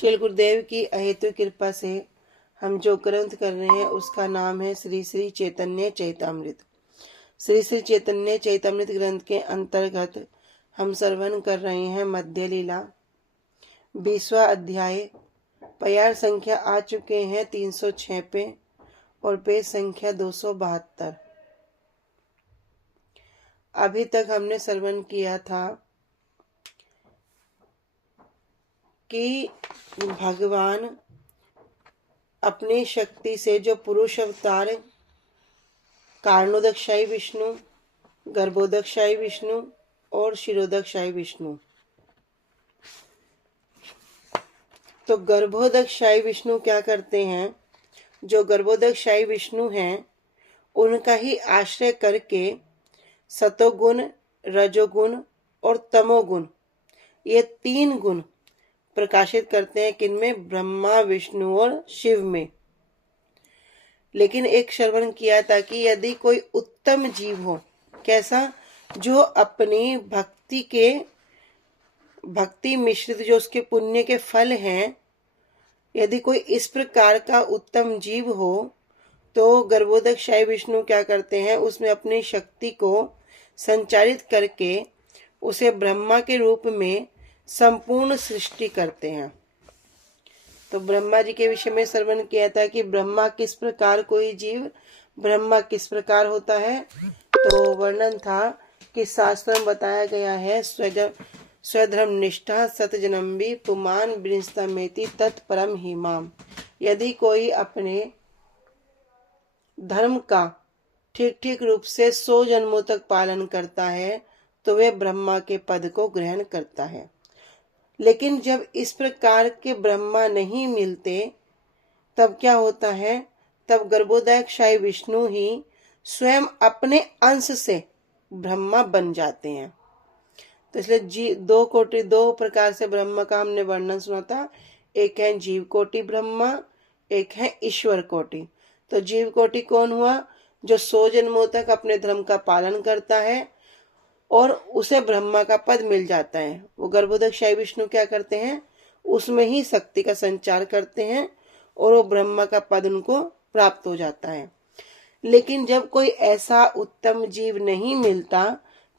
श्री गुरुदेव की अहेतु कृपा से हम जो ग्रंथ कर रहे हैं उसका नाम है श्री श्री चैतन्य चैतामृत। श्री श्री चैतन्य चैतामृत ग्रंथ के अंतर्गत हम श्रवण कर रहे हैं मध्य लीला 20वां अध्याय। प्यार संख्या आ चुके हैं 306 पे और पेज संख्या 272। अभी तक हमने श्रवण किया था कि भगवान अपनी शक्ति से जो पुरुष अवतार कारणोदकशाही विष्णु, गर्भोदकशाही विष्णु और शिरोदकशाही विष्णु, तो गर्भोदकशाही विष्णु क्या करते हैं? जो गर्भोदकशाही विष्णु हैं उनका ही आश्रय करके सतोगुण, रजोगुण और तमोगुण, ये 3 गुण प्रकाशित करते हैं। किनमें? ब्रह्मा, विष्णु और शिव में। लेकिन एक श्रवण किया था कि यदि कोई उत्तम जीव हो, कैसा? जो अपनी भक्ति मिश्रित जो उसके पुण्य के फल हैं, यदि कोई इस प्रकार का उत्तम जीव हो तो गर्भोदकशाही विष्णु क्या करते हैं? उसमें अपनी शक्ति को संचारित करके उसे ब्रह्मा के रूप में संपूर्ण सृष्टि करते हैं। तो ब्रह्मा जी के विषय में श्रवण किया था कि ब्रह्मा किस प्रकार, कोई जीव ब्रह्मा किस प्रकार होता है। तो वर्णन था कि शास्त्र में बताया गया है स्वधर्म निष्ठा सतजनम्बी पुमान बृंस्तमेति तत्परम हिमाम। यदि कोई अपने धर्म का ठीक ठीक रूप से 100 जन्मों तक पालन करता है तो वह ब्रह्मा के पद को ग्रहण करता है। लेकिन जब इस प्रकार के ब्रह्मा नहीं मिलते तब क्या होता है? तब गर्भोदकशाही विष्णु ही स्वयं अपने अंश से ब्रह्मा बन जाते हैं। तो इसलिए 2 प्रकार से ब्रह्मा का हमने वर्णन सुना था। एक है जीव कोटि ब्रह्मा, एक है ईश्वर कोटि। तो जीव कोटि कौन हुआ? जो 100 जन्मों तक अपने धर्म का पालन करता है और उसे ब्रह्मा का पद मिल जाता है। वो गर्भोदकशाही विष्णु क्या करते हैं? उसमें ही शक्ति का संचार करते हैं और वो ब्रह्मा का पद उनको प्राप्त हो जाता है। लेकिन जब कोई ऐसा उत्तम जीव नहीं मिलता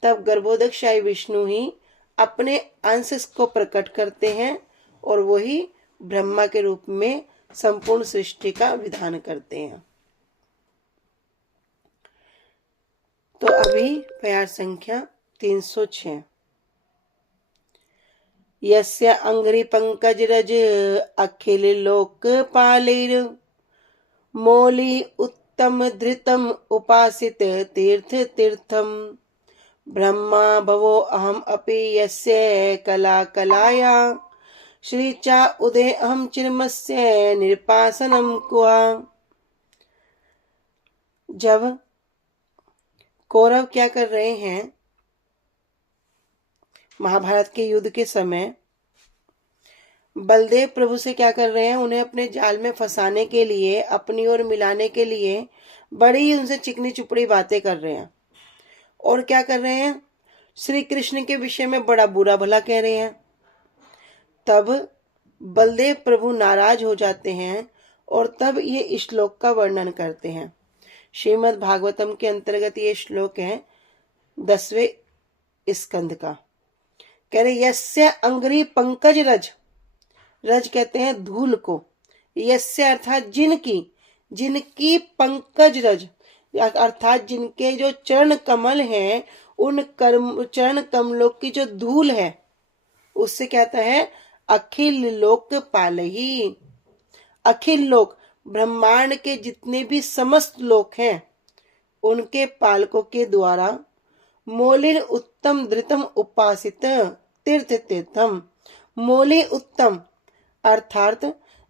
तब गर्भोदकशाही विष्णु ही अपने अंश को प्रकट करते हैं और वही ब्रह्मा के रूप में संपूर्ण सृष्टि का विधान करते हैं। तो अभी प्यार संख्या 306। यस्य अंग्रि पंकज रज अखिल लोकपालिर मौली उत्तम धृतम उपासित तीर्थ तीर्थम ब्रह्मा भवो अहम अपि यस्य कला कलाया श्री चा उदे अहम चिर्मस्य निर्पासनम कुआ। जब कौरव क्या कर रहे हैं? महाभारत के युद्ध के समय बलदेव प्रभु से क्या कर रहे हैं? उन्हें अपने जाल में फंसाने के लिए, अपनी ओर मिलाने के लिए बड़ी उनसे चिकनी चुपड़ी बातें कर रहे हैं। और क्या कर रहे हैं? श्री कृष्ण के विषय में बड़ा बुरा भला कह रहे हैं। तब बलदेव प्रभु नाराज हो जाते हैं और तब ये श्लोक का वर्णन करते हैं। श्रीमद् भागवतम के अंतर्गत ये श्लोक है 10वें स्कंद का। कह रहे यस्य अंग्री पंकज रज, रज कहते हैं धूल को, यस्य अर्थात जिनकी पंकज रज अर्थात जिनके जो चरण कमल हैं, उन चरण कमलों की जो धूल है उससे कहता है अखिल लोक पालही। अखिल लोक, ब्रह्मांड के जितने भी समस्त लोक हैं उनके पालकों के द्वारा मौलिर उत्तम धृतम उपासित तीर्थ तीर्थम। मौली उत्तम अर्थात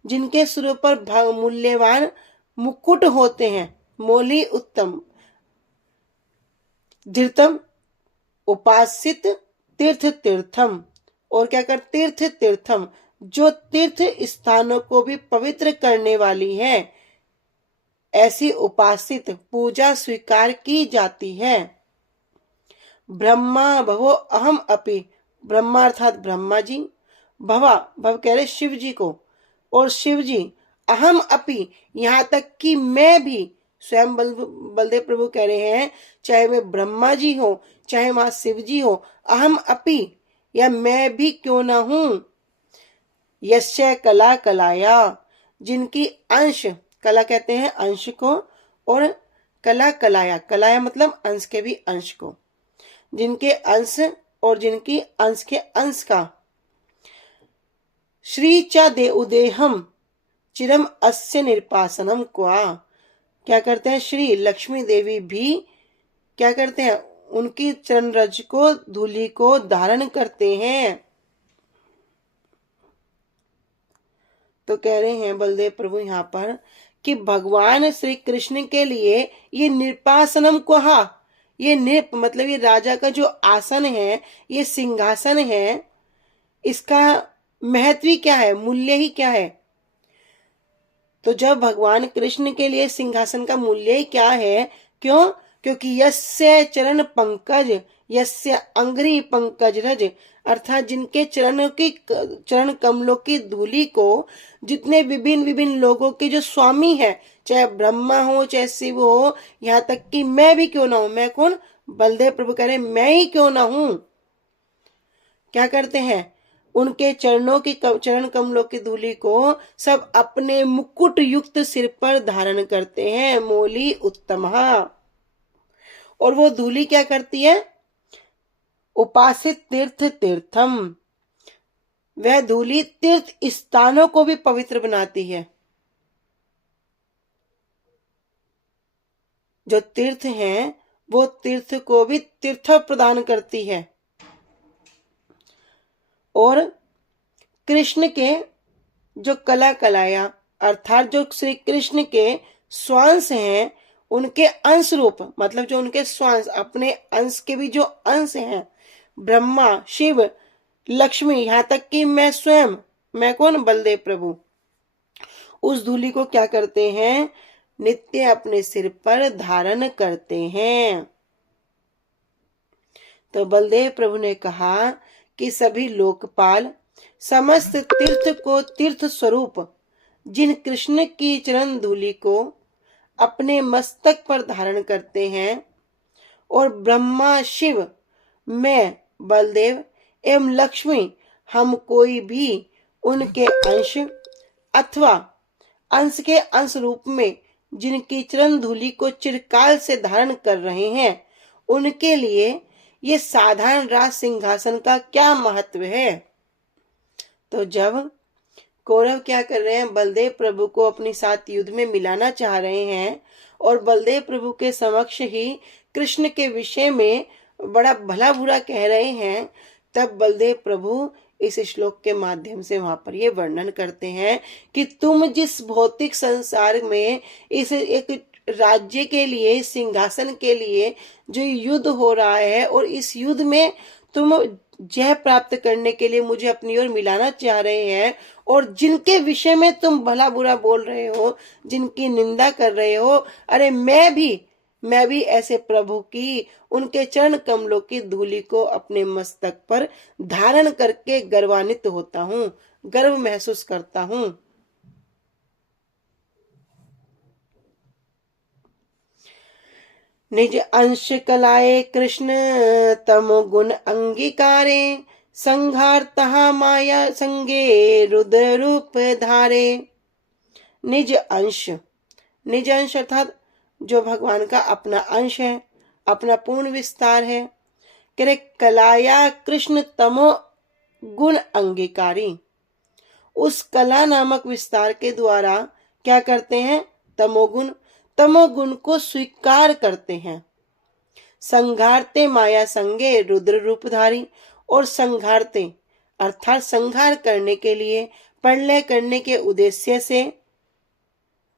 जिनके सिरों पर मूल्यवान मुकुट होते हैं, मौली उत्तम, धृतम उपासित तीर्थ तीर्थम। और क्या कर? तीर्थ तीर्थम, जो तीर्थ स्थानों को भी पवित्र करने वाली है, ऐसी उपासित पूजा स्वीकार की जाती है। ब्रह्मा भवो अहम अपि, ब्रह्मा अर्थात ब्रह्मा जी, भव कह रहे शिव जी को, और शिव जी अहम अपि, यहाँ तक कि मैं भी, स्वयं बलदेव प्रभु कह रहे हैं, चाहे वे ब्रह्मा जी हो, चाहे वहां शिव जी हो, अहम अपि, या मैं भी क्यों ना हूं, यस्य कला कलाया, जिनकी अंश, कला कहते हैं अंश को, और कला कलाया, कलाया मतलब अंश के भी अंश को, जिनके अंश और जिनकी अंश के अंश का, श्री च दे उदेहम चिरम अस्य निर्पासनम क्वा, क्या करते हैं, श्री लक्ष्मी देवी भी क्या करते हैं, उनकी चरण रज को, धूलि को धारण करते हैं। तो कह रहे हैं बलदेव प्रभु यहाँ पर कि भगवान श्री कृष्ण के लिए ये निर्पासनम कहा, ये निप मतलब ये राजा का जो आसन है, ये सिंहासन है, इसका महत्व ही क्या है, मूल्य ही क्या है। तो जब भगवान कृष्ण के लिए सिंहासन का मूल्य ही क्या है, क्यों, क्योंकि यस्य चरण पंकज, यस्य अंग्री पंकज रज, अर्थात जिनके चरण कमलों की धूलि को जितने विभिन्न विभिन्न लोगों के जो स्वामी है, चाहे ब्रह्मा हो चाहे शिव हो, यहाँ तक कि मैं भी क्यों ना हूं, मैं कौन, बलदेव प्रभु कह रहे मैं ही क्यों ना हूं, क्या करते हैं, उनके चरण कमलों की धूलि को सब अपने मुकुट युक्त सिर पर धारण करते हैं, मोली उत्तमहा, और वो धूलि क्या करती है, उपासित तीर्थ तीर्थम, वह धूलि तीर्थ स्थानों को भी पवित्र बनाती है। जो तीर्थ हैं वो तीर्थ को भी तीर्थ प्रदान करती है। और कृष्ण के जो कला कलाया अर्थात जो श्री कृष्ण के स्वांश हैं, उनके अंश रूप मतलब जो उनके स्वांश, अपने अंश के भी जो अंश हैं, ब्रह्मा शिव लक्ष्मी, यहाँ तक कि मैं स्वयं, मैं कौन, बलदेव प्रभु, उस धूलि को क्या करते हैं, नित्य अपने सिर पर धारण करते हैं। तो बलदेव प्रभु ने कहा कि सभी लोकपाल समस्त तीर्थ को तीर्थ स्वरूप जिन कृष्ण की चरण धूलि को अपने मस्तक पर धारण करते हैं, और ब्रह्मा शिव, मैं बलदेव एवं लक्ष्मी, हम कोई भी उनके अंश अथवा अंश के अंश रूप में जिनकी चरण धूलि को चिरकाल से धारण कर रहे हैं, उनके लिए ये साधारण राज सिंहासन का क्या महत्व है। तो जब कौरव क्या कर रहे हैं, बलदेव प्रभु को अपनी साथ युद्ध में मिलाना चाह रहे हैं और बलदेव प्रभु के समक्ष ही कृष्ण के विषय में बड़ा भला बुरा कह रहे हैं, तब बलदेव प्रभु इस श्लोक के माध्यम से वहां पर ये वर्णन करते हैं कि तुम जिस भौतिक संसार में इस एक राज्य के लिए, सिंहासन के लिए जो युद्ध हो रहा है, और इस युद्ध में तुम जय प्राप्त करने के लिए मुझे अपनी ओर मिलाना चाह रहे हैं, और जिनके विषय में तुम भला बुरा बोल रहे हो, जिनकी निंदा कर रहे हो, अरे मैं भी ऐसे प्रभु की, उनके चरण कमलों की धूलि को अपने मस्तक पर धारण करके गर्वान्वित होता हूँ, गर्व महसूस करता हूँ। निज अंश कलाए कृष्ण तमो गुण अंगीकारे, संघारतः माया संगे रुद्र रूप धारे। निज अंश अर्थात जो भगवान का अपना अंश है, अपना पूर्ण विस्तार है। करे कलाया कृष्ण तमो गुण अंगीकारी, उस कला नामक विस्तार के द्वारा क्या करते हैं, तमोगुण को स्वीकार करते हैं। संघारते माया संगे रुद्र रूपधारी, और संघारते अर्थात संघार करने के लिए, प्रलय करने के उद्देश्य से,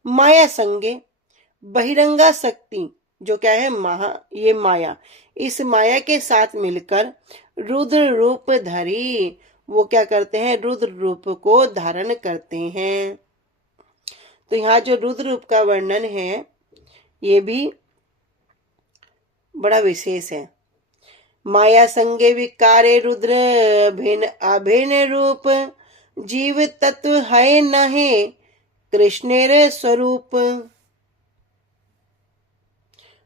माया संगे बहिरंगा शक्ति जो क्या है, ये माया, इस माया के साथ मिलकर रुद्र रूप धरी, वो क्या करते हैं, रुद्र रूप को धारण करते हैं। तो यहाँ जो रुद्र रूप का वर्णन है ये भी बड़ा विशेष है। माया संगे विकारे रुद्र भिन्न अभिन्न रूप, जीव तत्व है न है कृष्णेर स्वरूप।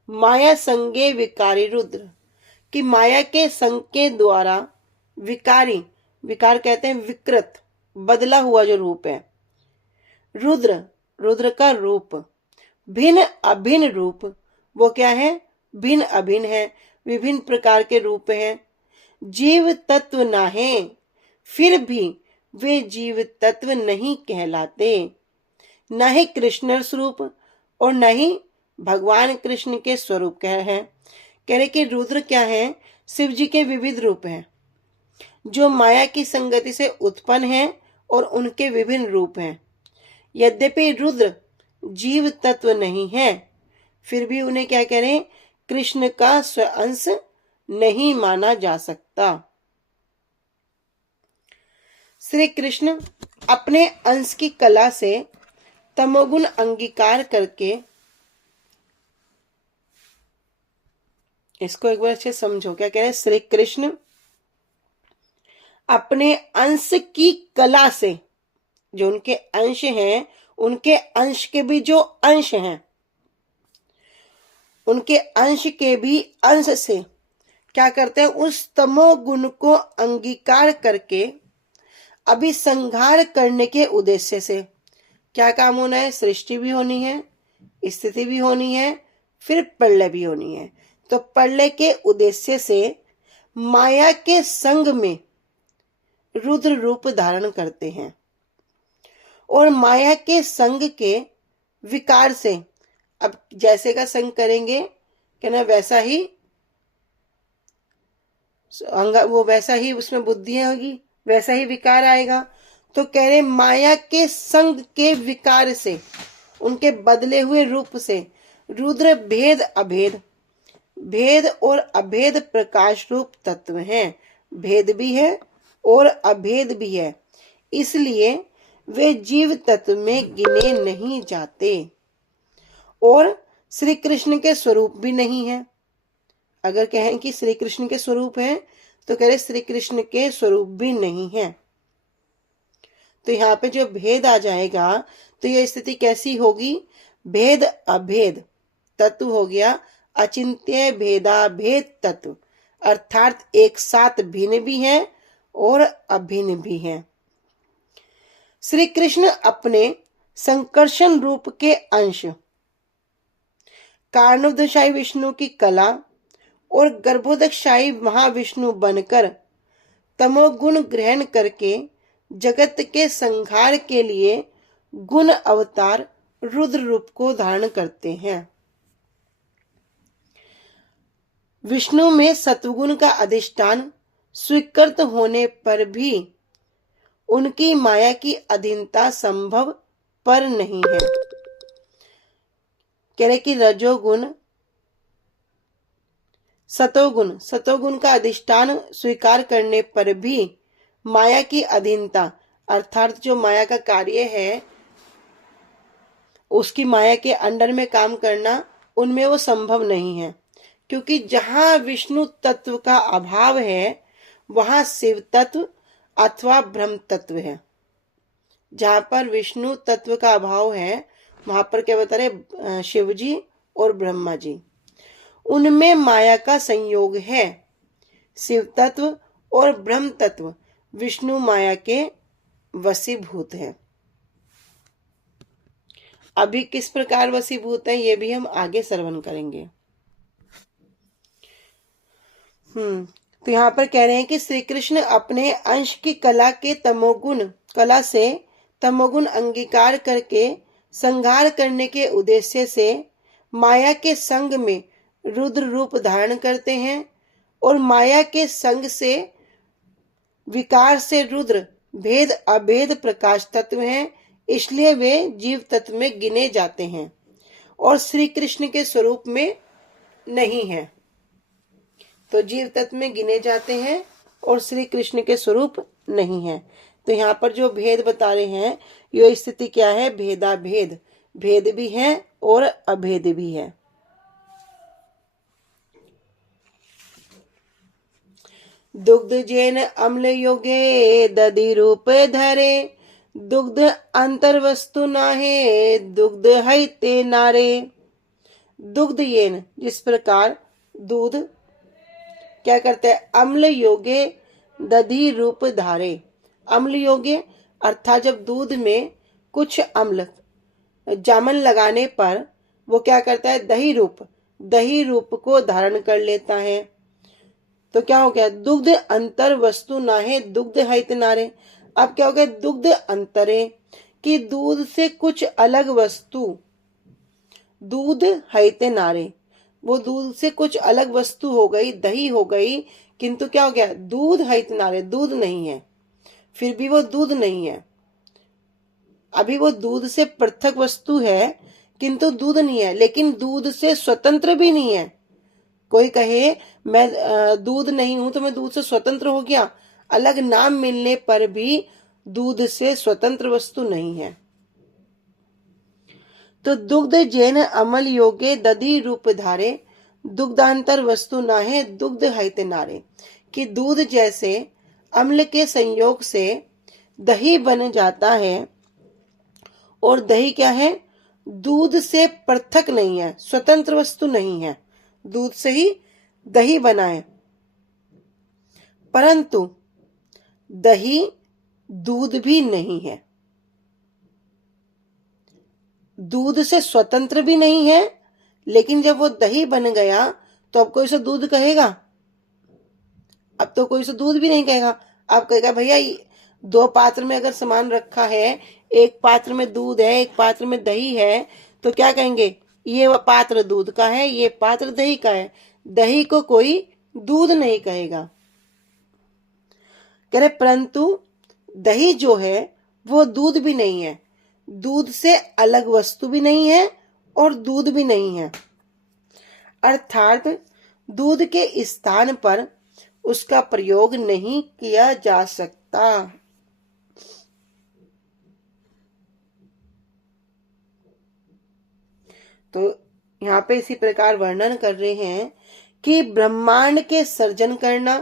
माया संगे विकारी रुद्र, कि माया के संग के द्वारा विकारी, विकार कहते हैं विकृत, बदला हुआ जो रूप है। रुद्र, रुद्र का रूप। भिन्न अभिन्न रूप, वो क्या है? भिन्न अभिन्न है, विभिन्न प्रकार के रूप हैं। जीव तत्व ना है, फिर भी वे जीव तत्व नहीं कहलाते। न ही कृष्ण स्वरूप और न ही भगवान कृष्ण के स्वरूप कह रहे कि रुद्र क्या है? शिव जी के विविध रूप हैं जो माया की संगति से उत्पन्न हैं और उनके विभिन्न रूप हैं। यद्यपि रुद्र जीव तत्व नहीं है, फिर भी उन्हें क्या कह रहे हैं? कृष्ण का स्वअंश नहीं माना जा सकता। श्री कृष्ण अपने अंश की कला से तमोगुण अंगीकार करके, इसको एक बार अच्छे समझो, क्या कह रहे हैं? श्री कृष्ण अपने अंश की कला से, जो उनके अंश हैं, उनके अंश के भी जो अंश हैं, उनके अंश के भी अंश से क्या करते हैं? उस तमोगुण को अंगीकार करके अभिसंहार करने के उद्देश्य से क्या काम होना है? सृष्टि भी होनी है, स्थिति भी होनी है, फिर प्रलय भी होनी है। तो प्रलय के उद्देश्य से माया के संग में रुद्र रूप धारण करते हैं और माया के संग के विकार से, अब जैसे का संग करेंगे क्या ना, वैसा ही वो वैसा ही उसमें बुद्धि होगी, वैसा ही विकार आएगा। तो कह रहे माया के संग के विकार से, उनके बदले हुए रूप से रुद्र भेद अभेद, भेद और अभेद प्रकाश रूप तत्व हैं। भेद भी है और अभेद भी है, इसलिए वे जीव तत्व में गिने नहीं जाते और श्री कृष्ण के स्वरूप भी नहीं है। अगर कहें कि श्री कृष्ण के स्वरूप है, तो कह रहे श्री कृष्ण के स्वरूप भी नहीं है। तो यहाँ पे जो भेद आ जाएगा, तो यह स्थिति कैसी होगी? भेद अभेद तत्व हो गया अचिंत्य भेदा भेद तत्व, अर्थात एक साथ भिन्न भी है और अभिन्न भी है। श्री कृष्ण अपने संकर्षण रूप के अंश, कारणोदकशाही विष्णु की कला और गर्भोदकशाही महाविष्णु बनकर तमोगुण ग्रहण करके जगत के संहार के लिए गुण अवतार रुद्र रूप को धारण करते हैं। विष्णु में सत्वगुण का अधिष्ठान स्वीकृत होने पर भी उनकी माया की अधीनता संभव पर नहीं है। कह रहे कि रजोगुण सतोगुण का अधिष्ठान स्वीकार करने पर भी माया की अधीनता, अर्थात जो माया का कार्य है उसकी माया के अंडर में काम करना, उनमें वो संभव नहीं है। क्योंकि जहां विष्णु तत्व का अभाव है वहां शिव तत्व अथवा ब्रह्म तत्व है। जहां पर विष्णु तत्व का अभाव है वहां पर क्या बता रहे? शिव जी और ब्रह्मा जी, उनमें माया का संयोग है। शिव तत्व और ब्रह्म तत्व विष्णु माया के वशीभूत है। अभी किस प्रकार वशीभूत है ये भी हम आगे श्रवण करेंगे। तो यहाँ पर कह रहे हैं कि श्री कृष्ण अपने अंश की कला से तमोगुण अंगीकार करके संहार करने के उद्देश्य से माया के संग में रुद्र रूप धारण करते हैं और माया के संग से विकार से रुद्र भेद अभेद प्रकाश तत्व हैं, इसलिए वे जीव तत्व में गिने जाते हैं और श्री कृष्ण के स्वरूप में नहीं है। तो जीव तत्व में गिने जाते हैं और श्री कृष्ण के स्वरूप नहीं है। तो यहाँ पर जो भेद बता रहे हैं, ये स्थिति क्या है? भेदा भेद, भेद भी है और अभेद भी है। दुग्ध जेन अम्ल योगे दधि रूप धरे, दुग्ध अंतर वस्तु नाहे दुग्ध हईते नारे। दुग्ध येन जिस प्रकार दूध क्या करता है, अम्ल योगे दधि रूप धारे। अम्ल योगे अर्थात जब दूध में कुछ अम्ल जामन लगाने पर वो क्या करता है, दही रूप को धारण कर लेता है। तो क्या हो गया, दुग्ध अंतर वस्तु नाहे दुग्ध हित नारे। अब क्या हो गया, दुग्ध अंतरे कि दूध से कुछ अलग वस्तु, दूध हित नारे, वो दूध से कुछ अलग वस्तु हो गई, दही हो गई, किंतु क्या हो गया, दूध हित नारे, दूध नहीं है। फिर भी वो दूध नहीं है, अभी वो दूध से पृथक वस्तु है किंतु दूध नहीं है, लेकिन दूध से स्वतंत्र भी नहीं है। कोई कहे मैं दूध नहीं हूं तो मैं दूध से स्वतंत्र हो गया, अलग नाम मिलने पर भी दूध से स्वतंत्र वस्तु नहीं है। तो दुग्ध जैन अमल योगे दधि रूप धारे, दुग्धांतर वस्तु नाहे दुग्ध हित नारे। कि दूध जैसे अम्ल के संयोग से दही बन जाता है, और दही क्या है, दूध से पृथक नहीं है, स्वतंत्र वस्तु नहीं है, दूध से ही दही बना है। परंतु दही दूध भी नहीं है, दूध से स्वतंत्र भी नहीं है, लेकिन जब वो दही बन गया तो अब कोई उसे दूध कहेगा? अब तो कोई उसे दूध भी नहीं कहेगा। अब कहेगा भैया दो पात्र में अगर सामान रखा है, एक पात्र में दूध है, एक पात्र में दही है, तो क्या कहेंगे, ये पात्र दूध का है, ये पात्र दही का है। दही को कोई दूध नहीं कहेगा। कह रहे परंतु दही जो है वो दूध भी नहीं है, दूध से अलग वस्तु भी नहीं है और दूध भी नहीं है, अर्थात दूध के स्थान पर उसका प्रयोग नहीं किया जा सकता। तो यहाँ पे इसी प्रकार वर्णन कर रहे हैं कि ब्रह्मांड के सर्जन करना,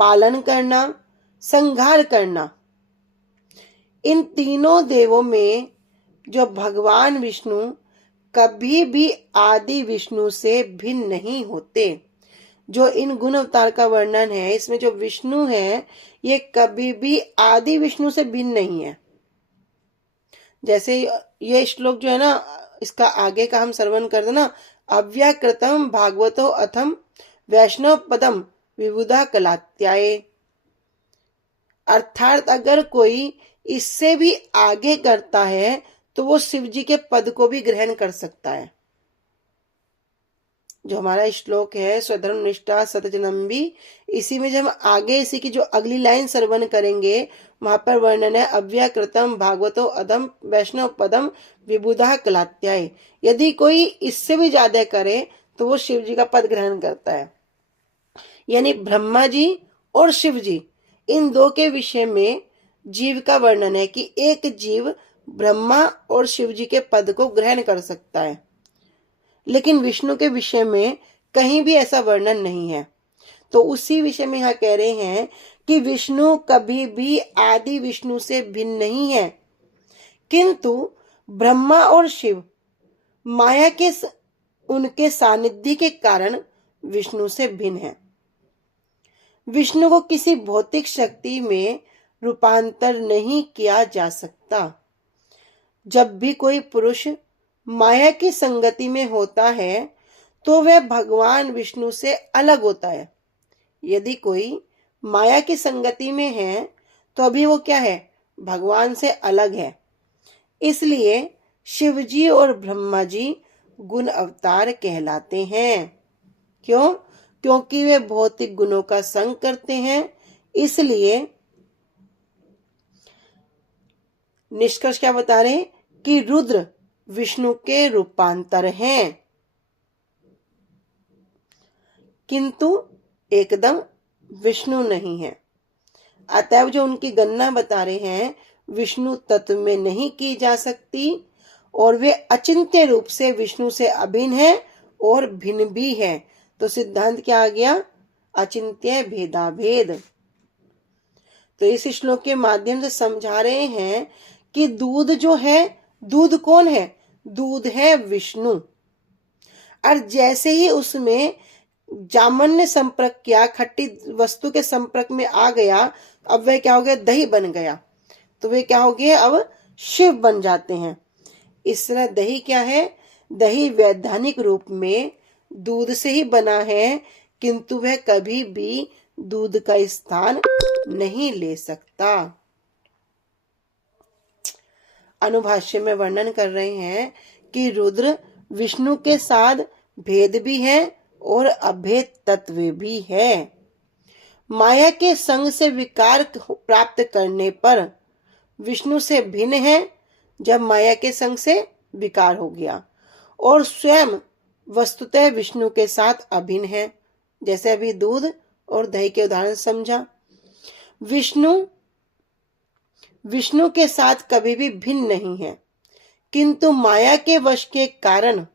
पालन करना, संहार करना, इन तीनों देवों में जो भगवान विष्णु कभी भी आदि विष्णु से भिन्न नहीं होते। जो इन गुण अवतार का वर्णन है, इसमें जो विष्णु है ये कभी भी आदि विष्णु से भिन्न नहीं है। जैसे ये श्लोक जो है ना, इसका आगे का हम श्रवण कर देना, अव्याकृतम भागवतो अथम वैष्णव पदम विबुधा कलात्याय। अर्थात अगर कोई इससे भी आगे करता है तो वो शिव जी के पद को भी ग्रहण कर सकता है। जो हमारा श्लोक है स्वधर्म निष्ठा सतजनम्बी, इसी में जब हम आगे इसी की जो अगली लाइन श्रवण करेंगे वहां पर वर्णन है अव्याकृतम भागवतो अधम वैष्णव पदम विबुधा कलात्याय। यदि कोई इससे भी ज्यादा करे तो वो शिव जी का पद ग्रहण करता है। यानी ब्रह्मा जी और शिव जी इन दो के विषय में जीव का वर्णन है कि एक जीव ब्रह्मा और शिव जी के पद को ग्रहण कर सकता है, लेकिन विष्णु के विषय में कहीं भी ऐसा वर्णन नहीं है। तो उसी विषय में यहाँ कह रहे हैं कि विष्णु कभी भी आदि विष्णु से भिन्न नहीं है, किंतु ब्रह्मा और शिव माया के उनके सानिध्य के कारण विष्णु से भिन्न है। विष्णु को किसी भौतिक शक्ति में रूपांतर नहीं किया जा सकता। जब भी कोई पुरुष माया की संगति में होता है तो वह भगवान विष्णु से अलग होता है। यदि कोई माया की संगति में है तो अभी वो क्या है, भगवान से अलग है। इसलिए शिव जी और ब्रह्मा जी गुण अवतार कहलाते हैं। क्यों? क्योंकि वे भौतिक गुणों का संग करते हैं। इसलिए निष्कर्ष क्या बता रहे हैं कि रुद्र विष्णु के रूपांतर हैं, किंतु एकदम विष्णु नहीं है। अतएव जो उनकी गणना बता रहे हैं विष्णु तत्व में नहीं की जा सकती, और वे अचिंत्य रूप से विष्णु से अभिन्न है और भिन्न भी है। तो सिद्धांत क्या आ गया, अचिंत्य भेदा भेद। तो इस श्लोक के माध्यम से समझा रहे हैं कि दूध जो है, दूध कौन है? दूध है विष्णु। और जैसे ही उसमें जामन संपर्क किया, खट्टी वस्तु के संपर्क में आ गया, अब वह क्या हो गया? दही बन गया। तो वे क्या हो गए? अब शिव बन जाते हैं। इस तरह दही क्या है? दही वैधानिक रूप में दूध से ही बना है, किंतु वह कभी भी दूध का स्थान नहीं ले सकता। अनुभाष्य में वर्णन कर रहे हैं कि रुद्र विष्णु के साथ भेद भी है और अभेद तत्व भी है। माया के संग से विकार प्राप्त करने पर विष्णु से भिन्न है जब माया के संग से विकार हो गया, और स्वयं वस्तुतः विष्णु के साथ अभिन्न है। जैसे अभी दूध और दही के उदाहरण समझा। विष्णु के साथ कभी भी भिन्न नहीं है, किंतु माया के वश के कारण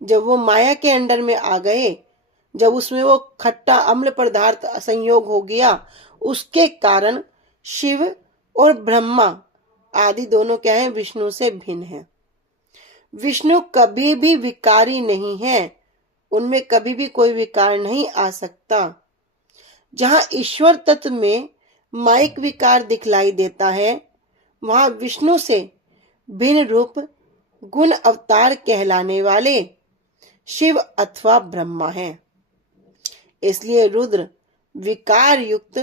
जब वो माया के अंडर में आ गए, जब उसमें वो खट्टा अम्ल पदार्थ संयोग हो गया, उसके कारण शिव और ब्रह्मा आदि दोनों क्या है? विष्णु से भिन्न है। विष्णु कभी भी विकारी नहीं है, उनमें कभी भी कोई विकार नहीं आ सकता। जहां ईश्वर तत्व में माइक विकार दिखलाई देता है, वहां विष्णु से भिन्न रूप गुण अवतार कहलाने वाले शिव अथवा ब्रह्मा है। इसलिए रुद्र विकार युक्त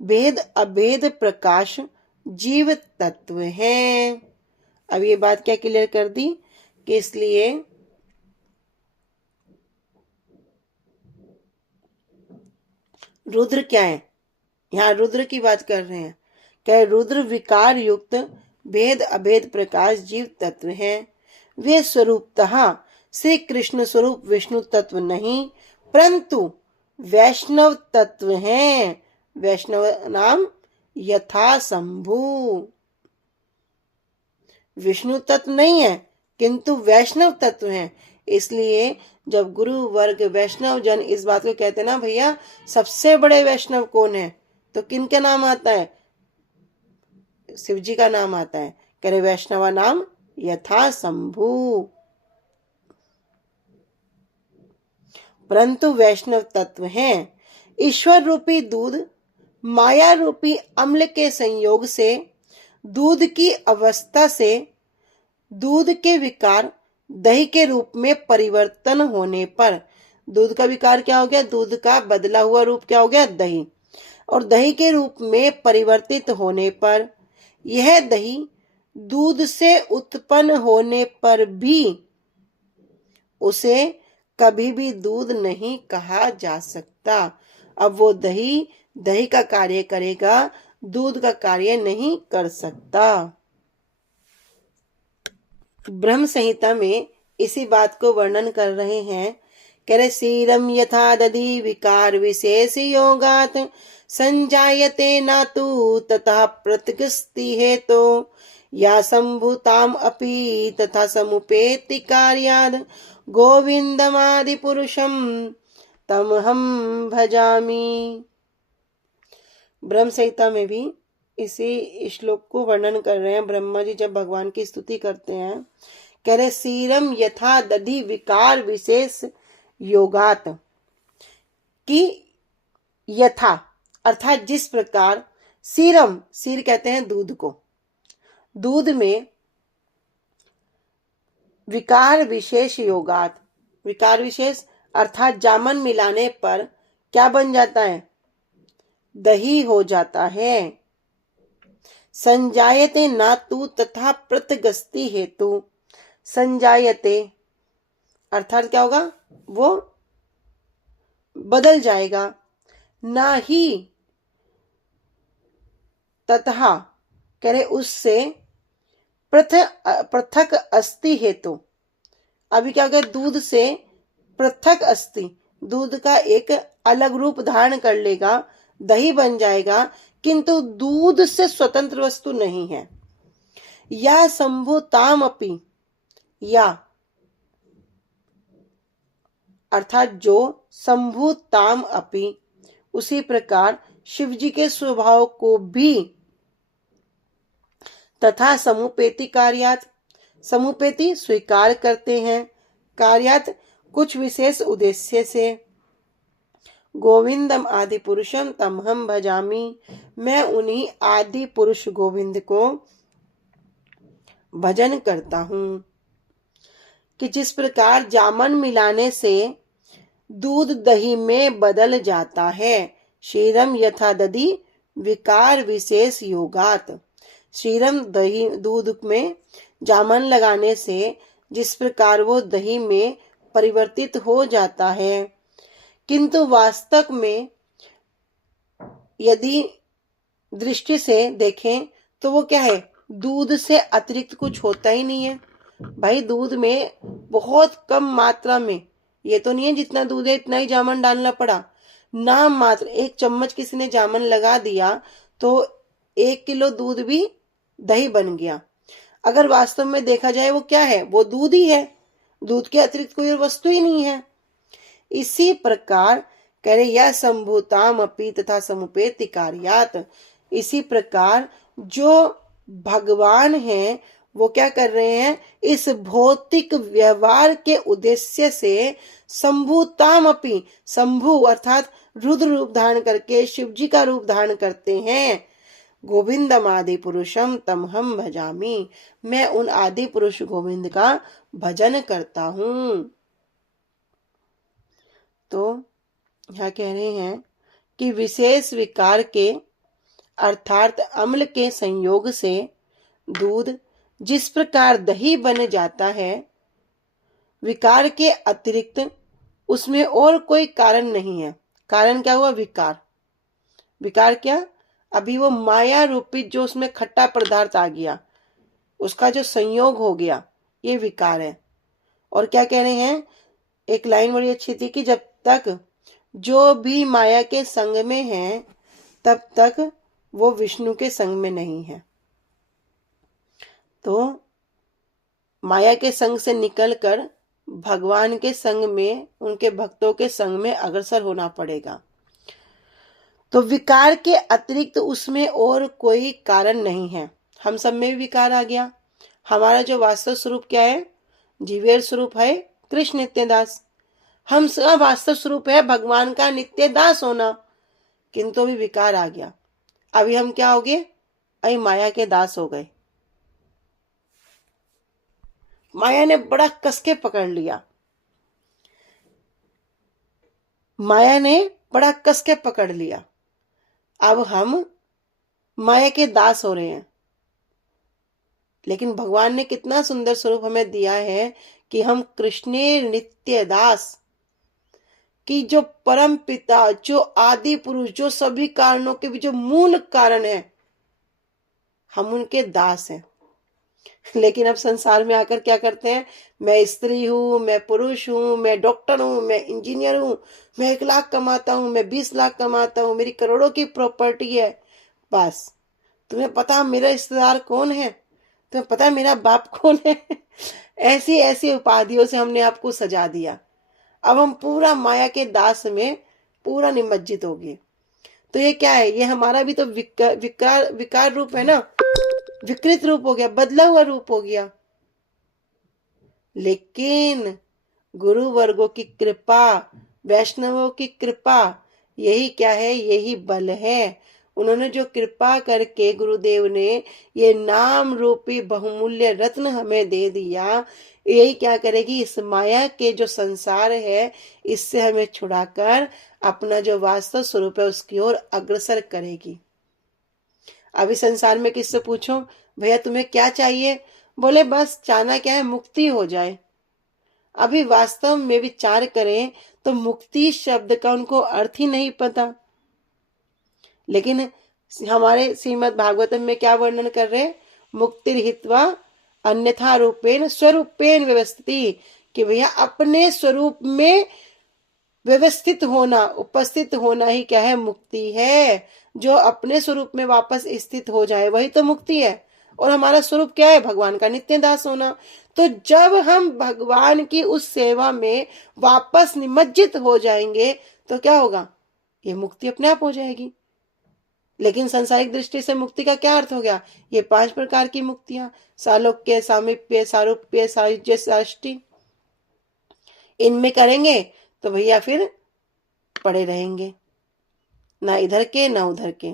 भेद अभेद प्रकाश जीव तत्व है। अब ये बात क्या क्लियर कर दी कि इसलिए रुद्र क्या है? यहाँ रुद्र की बात कर रहे हैं। क्या रुद्र विकार युक्त भेद अभेद प्रकाश जीव तत्व है। वे स्वरूपतः श्री कृष्ण स्वरूप विष्णु तत्व नहीं, परंतु वैष्णव तत्व हैं। वैष्णव नाम यथा शंभु। विष्णु तत्व नहीं है, किंतु वैष्णव तत्व हैं। इसलिए जब गुरु वर्ग वैष्णव जन इस बात को कहते हैं ना, भैया सबसे बड़े वैष्णव कौन है, तो किन का नाम आता है? शिव जी का नाम आता है। कह रहे वैष्णव नाम यथा शंभु, परंतु वैष्णव तत्व हैं। ईश्वर रूपी दूध माया रूपी अम्ल के संयोग से दूध की अवस्था से दूध के विकार दही के रूप में परिवर्तन होने पर, दूध का विकार क्या हो गया? दूध का बदला हुआ रूप क्या हो गया? दही। और दही के रूप में परिवर्तित होने पर यह दही दूध से उत्पन्न होने पर भी उसे कभी भी दूध नहीं कहा जा सकता। अब वो दही दही का कार्य करेगा, दूध का कार्य नहीं कर सकता। ब्रह्म संहिता में इसी बात को वर्णन कर रहे हैं। कह रहे सीरम यथा दधि विकार विशेष योगात संजायते ना तु तथा प्रतिगस्ति हेतो या संभूताम अपि तथा समुपेति कार्याद गोविंदमादि पुरुषम तमहम भजामि। ब्रह्म संहिता में भी इसी श्लोक को वर्णन कर रहे हैं। ब्रह्मा जी जब भगवान की स्तुति करते हैं, कह रहे सीरम यथा दधि विकार विशेष योगात, कि यथा अर्थात जिस प्रकार सीरम, सीर कहते हैं दूध को, दूध में विकार विशेष योगात, विकार विशेष अर्थात जामन मिलाने पर क्या बन जाता है? दही हो जाता है। संजायते ना तू तथा प्रतिगस्ति हेतु, संजायते अर्थात क्या होगा? वो बदल जाएगा। ना ही तथा कह रहे उससे पृथक अस्ति हेतु, अभी क्या हो गया? दूध से पृथक अस्ति, दूध का एक अलग रूप धारण कर लेगा, दही बन जाएगा, किंतु दूध से स्वतंत्र वस्तु नहीं है। या संभूताम अपि, या अर्थात जो संभूताम अपि उसी प्रकार शिव जी के स्वभाव को भी तथा समुपेति कार्यात, समुपेति स्वीकार करते हैं, कार्यात कुछ विशेष उद्देश्य से। गोविंदम आदि पुरुषम तम हम भजामी, मैं उन्हीं आदि पुरुष गोविंद को भजन करता हूँ। कि जिस प्रकार जामन मिलाने से दूध दही में बदल जाता है, क्षीरम यथा दधि विकार विशेष योगात, क्षीरम दही दूध में जामन लगाने से जिस प्रकार वो दही में परिवर्तित हो जाता है, किंतु वास्तव में यदि दृष्टि से देखें तो वो क्या है, दूध से अतिरिक्त कुछ होता ही नहीं है। भाई दूध में बहुत कम मात्रा में, ये तो नहीं है जितना दूध है इतना ही जामन डालना पड़ा, नाम मात्र 1 चम्मच किसी ने जामन लगा दिया तो 1 किलो दूध भी दही बन गया। अगर वास्तव में देखा जाए वो क्या है, वो दूध ही है, दूध के अतिरिक्त कोई और वस्तु ही नहीं है। इसी प्रकार कह रहे यह संभूताम अपि तथा समुपेति कार्यात, इसी प्रकार जो भगवान हैं वो क्या कर रहे हैं, इस भौतिक व्यवहार के उद्देश्य से संभूताम अपि, शंभु अर्थात रुद्र रूप धारण करके शिव जी का रूप धारण करते हैं। गोविंदम आदि पुरुषम तम हम भजामी, मैं उन आदि पुरुष गोविंद का भजन करता हूँ। तो यहाँ कह रहे हैं कि विशेष विकार के अर्थात अम्ल के संयोग से दूध जिस प्रकार दही बन जाता है, विकार के अतिरिक्त उसमें और कोई कारण नहीं है। कारण क्या हुआ, विकार। विकार क्या, अभी वो माया रूपी जो उसमें खट्टा पदार्थ आ गया, उसका जो संयोग हो गया, ये विकार है। और क्या कह रहे हैं, एक लाइन बड़ी अच्छी थी कि जब तक जो भी माया के संग में है तब तक वो विष्णु के संग में नहीं है। तो माया के संग से निकलकर भगवान के संग में, उनके भक्तों के संग में अग्रसर होना पड़ेगा। तो विकार के अतिरिक्त उसमें और कोई कारण नहीं है। हम सब में भी विकार आ गया। हमारा जो वास्तव स्वरूप क्या है, जीवेर स्वरूप है कृष्ण नित्य दास। हम सब वास्तव स्वरूप है भगवान का नित्य दास होना, किंतु अभी विकार आ गया। अभी हम क्या हो गए, अभी माया के दास हो गए। माया ने बड़ा कसके पकड़ लिया, माया ने बड़ा कसके पकड़ लिया। अब हम माया के दास हो रहे हैं। लेकिन भगवान ने कितना सुंदर स्वरूप हमें दिया है कि हम कृष्ण नित्य दास की, जो परम पिता, जो आदि पुरुष, जो सभी कारणों के भी जो मूल कारण है, हम उनके दास हैं। लेकिन अब संसार में आकर क्या करते हैं, मैं स्त्री हूं, मैं पुरुष हूं, मैं डॉक्टर हूं, मैं इंजीनियर हूं, मैं 1 लाख कमाता हूं, मैं 20 लाख कमाता हूं, मेरी करोड़ों की प्रॉपर्टी है। बस तुम्हें पता मेरा रिश्तेदार कौन है, तुम्हें पता मेरा बाप कौन है। ऐसी ऐसी उपाधियों से हमने आपको सजा दिया। अब हम पूरा माया के दास में पूरा निमज्जित हो गए। तो ये क्या है, ये हमारा भी तो विकार रूप है ना, विकृत रूप हो गया, बदला हुआ रूप हो गया। लेकिन गुरु वर्गों की कृपा, वैष्णवों की कृपा, यही क्या है, यही बल है। उन्होंने जो कृपा करके गुरुदेव ने ये नाम रूपी बहुमूल्य रत्न हमें दे दिया, यही क्या करेगी, इस माया के जो संसार है इससे हमें छुड़ाकर अपना जो वास्तव स्वरूप है उसकी ओर अग्रसर करेगी। अभी संसार में किससे पूछो, भैया तुम्हें क्या चाहिए, बोले बस चाहना क्या है, मुक्ति हो जाए। अभी वास्तव में विचार करें तो मुक्ति शब्द का उनको अर्थ ही नहीं पता। लेकिन हमारे श्रीमद् भागवतम में क्या वर्णन कर रहे, मुक्तिर हित्वा अन्यथा रूपेण स्वरूपेण व्यवस्थिति, कि भैया अपने स्वरूप में व्यवस्थित होना, उपस्थित होना ही क्या है, मुक्ति है। जो अपने स्वरूप में वापस स्थित हो जाए वही तो मुक्ति है। और हमारा स्वरूप क्या है, भगवान का नित्य दास होना। तो जब हम भगवान की उस सेवा में वापस निमज्जित हो जाएंगे तो क्या होगा, ये मुक्ति अपने आप हो जाएगी। लेकिन संसारिक दृष्टि से मुक्ति का क्या अर्थ हो गया? ये 5 प्रकार की मुक्तियां, सालोक्य, सामीप्य, सारूप्य, सायुज्य, साष्टि, इनमें करेंगे तो भैया फिर पड़े रहेंगे, ना इधर के ना उधर के।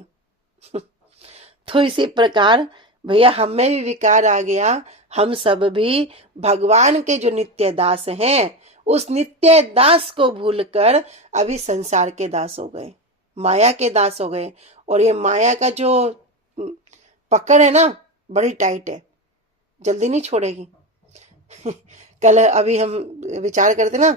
तो इसी प्रकार भैया हमें भी विकार आ गया, हम सब भी भगवान के जो नित्य दास हैं, उस नित्य दास को भूलकर अभी संसार के दास हो गए, माया के दास हो गए। और ये माया का जो पकड़ है ना, बड़ी टाइट है, जल्दी नहीं छोड़ेगी। कल अभी हम विचार करते ना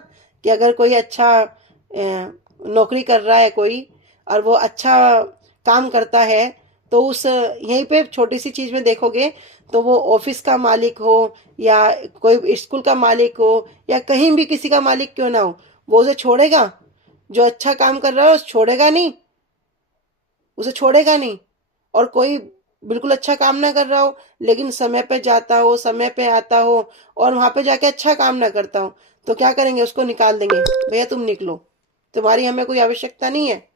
कि अगर कोई अच्छा नौकरी कर रहा है कोई, और वो अच्छा काम करता है, तो उस यहीं पे छोटी सी चीज में देखोगे तो वो ऑफिस का मालिक हो या कोई स्कूल का मालिक हो या कहीं भी किसी का मालिक क्यों ना हो, वो उसे छोड़ेगा? जो अच्छा काम कर रहा है उसे छोड़ेगा नहीं, उसे छोड़ेगा नहीं। और कोई बिल्कुल अच्छा काम ना कर रहा हो लेकिन समय पे जाता हो, समय पे आता हो और वहां पे जाके अच्छा काम ना करता हो, तो क्या करेंगे? उसको निकाल देंगे, भैया तुम निकलो, तुम्हारी हमें कोई आवश्यकता नहीं है,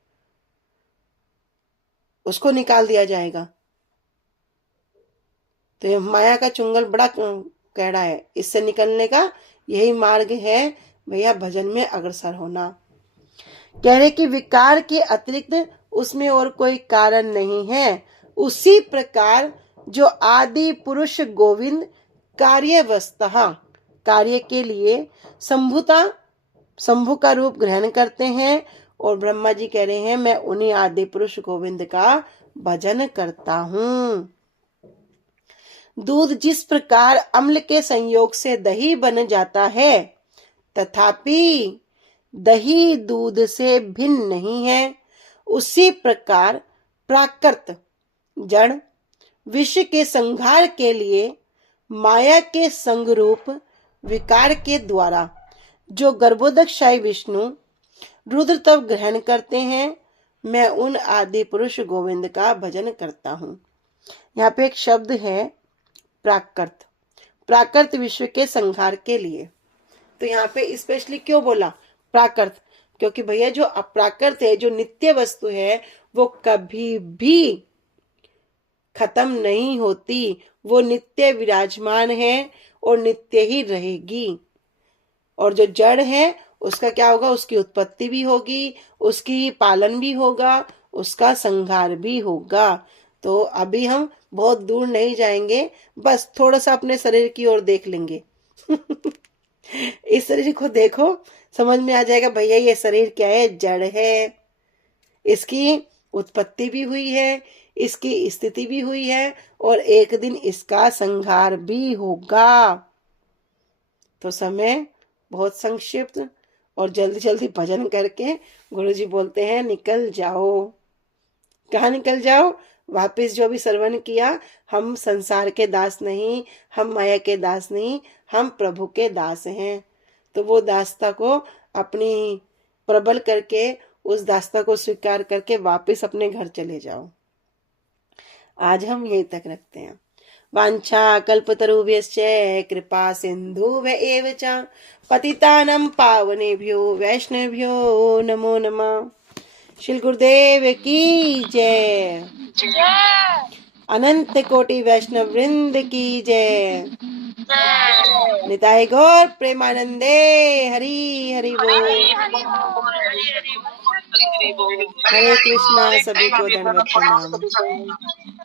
उसको निकाल दिया जाएगा। तो ये माया का चुंगल बड़ा कैड़ा है, इससे निकलने का यही मार्ग है भैया, भजन में अग्रसर होना। कह रहे कि विकार के अतिरिक्त उसमें और कोई कारण नहीं है। उसी प्रकार जो आदि पुरुष गोविंद कार्यवस्तः, कार्य के लिए संभुता, शंभु का रूप ग्रहण करते हैं। और ब्रह्मा जी कह रहे हैं मैं उन्हीं आदि पुरुष गोविंद का भजन करता हूं। दूध जिस प्रकार अम्ल के संयोग से दही बन जाता है, तथापि दही दूध से भिन्न नहीं है, उसी प्रकार प्राकृत जड़ विश्व के संहार के लिए माया के संगरूप विकार के द्वारा जो गर्भोदकशाही विष्णु रुद्र तब ग्रहण करते हैं, मैं उन आदि पुरुष गोविंद का भजन करता हूं। यहाँ पे एक शब्द है प्राकृत, प्राकृत विश्व के संहार के लिए। तो यहाँ पे स्पेशली क्यों बोला प्राकृत? क्योंकि भैया जो अप्राकृत है, जो नित्य वस्तु है, वो कभी भी खत्म नहीं होती, वो नित्य विराजमान है और नित्य ही रहेगी। और जो जड़ है उसका क्या होगा? उसकी उत्पत्ति भी होगी, उसकी पालन भी होगा, उसका संहार भी होगा। तो अभी हम बहुत दूर नहीं जाएंगे, बस थोड़ा सा अपने शरीर की ओर देख लेंगे। इस शरीर को देखो, समझ में आ जाएगा भैया ये शरीर क्या है? जड़ है, इसकी उत्पत्ति भी हुई है, इसकी स्थिति भी हुई है और एक दिन इसका संहार भी होगा। तो समय बहुत संक्षिप्त, और जल्दी जल्दी भजन करके गुरुजी बोलते हैं निकल जाओ। कहाँ निकल जाओ? वापिस जो भी श्रवण किया, हम संसार के दास नहीं, हम माया के दास नहीं, हम प्रभु के दास हैं। तो वो दासता को अपनी प्रबल करके, उस दासता को स्वीकार करके वापिस अपने घर चले जाओ। आज हम यहीं तक रखते हैं। वाञ्छा कल्पतरुभ्यश्च कृपा सिन्धुभ्य एव च पतितानां पावनेभ्यो वैष्णवेभ्यो नमो नमः। श्री गुरुदेव की जय। अनंत कोटि वैष्णव वृंद की जय। निताय गौर प्रेमानंदे हरि हरि बोल। हरे कृष्णा, सभी को दंडवत प्रणाम।